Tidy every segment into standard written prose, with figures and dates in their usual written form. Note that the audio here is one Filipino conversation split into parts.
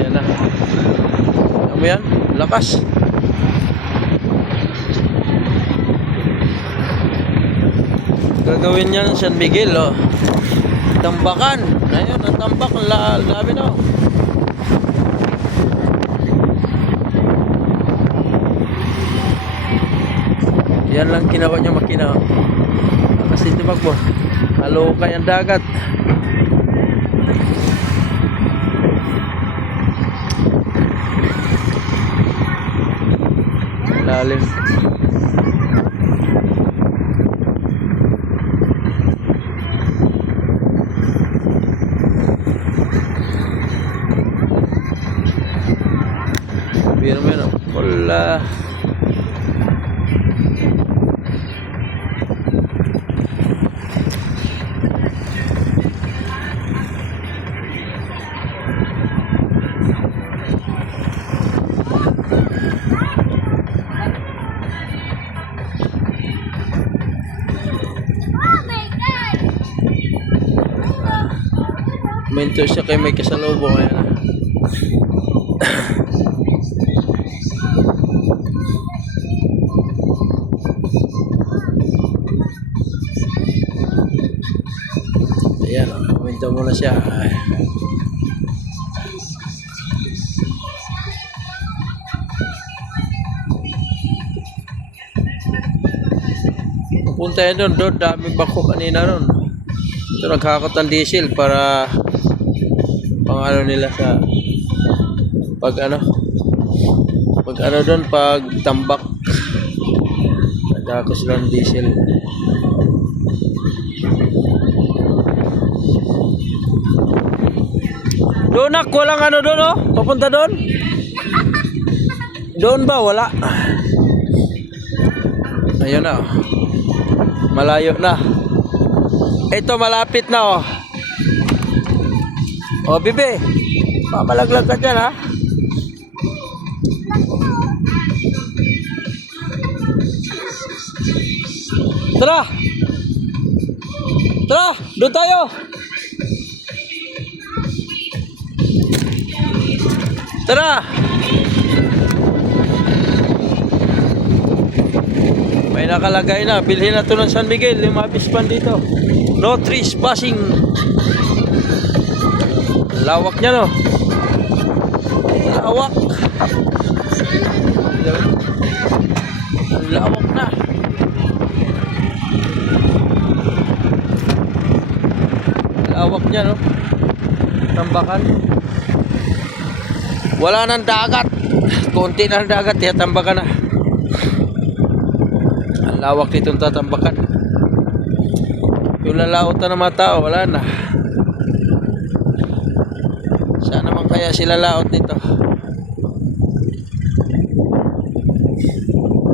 Ayan na. Ano yan? Lakas. Gagawin niya ng San Miguel, oh. Tambakan. Ayun, ang tambak. Labi na, oh. Yan lang ginawa niya makina, oh. Kasi tumakbo. Halo kayang dagat. Lalim. Biro mo yun, oh. Wala. Minto siya kay may kasalubong. Ayan na. Ayan, minto muna siya. Punta yan doon, daming bako kanina doon. Ito naghakot ng diesel para pang ano nila sa pag ano doon, pag tambak. Naghakot sila ng diesel. Doon nak, walang ano doon, oh. Papunta doon. Doon ba? Wala. Ayun na, oh. Malayo na. Ito malapit na, oh. Oh, bibi. Pamalaglag ka dyan, ha. Tara. Tara, doon tayo. Tara. May nakalagay na, bilhin na to ng San Miguel, yung mapispan dito. No trespassing. Lawak niya, no? Lawak. Lawak na. Lawak niya, no? Tambakan. Wala nang dagat. Konti na ang dagat, ya tambakan na. Lawak nitong tatambakan. Yung lalaot na ng mga tao, wala na. Saan naman kaya sila laot nito?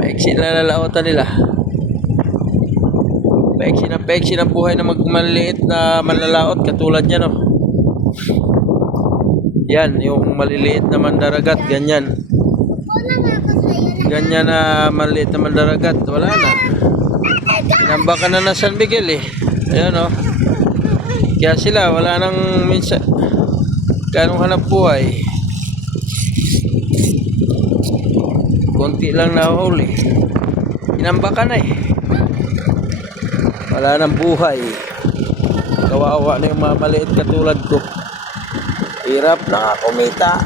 Paiksi na lalaotan nila. Paiksi ng buhay na maliliit na manlalaot katulad niya, no? Yan, yung maliliit na mandaragat, ganyan. Ganyan na maliit na mandaragat, wala na. Tinambakan na ng San Miguel, eh. Ayan, oh. Kaya sila wala nang minsan ganong hanap buhay. Konti lang nahuli. Tinambakan na, eh. Wala nang buhay. Kawawa na yung mga maliit katulad ko. Hirap na kumita.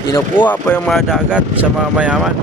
Kinukuha pa yung mga dagat sa mga mayaman.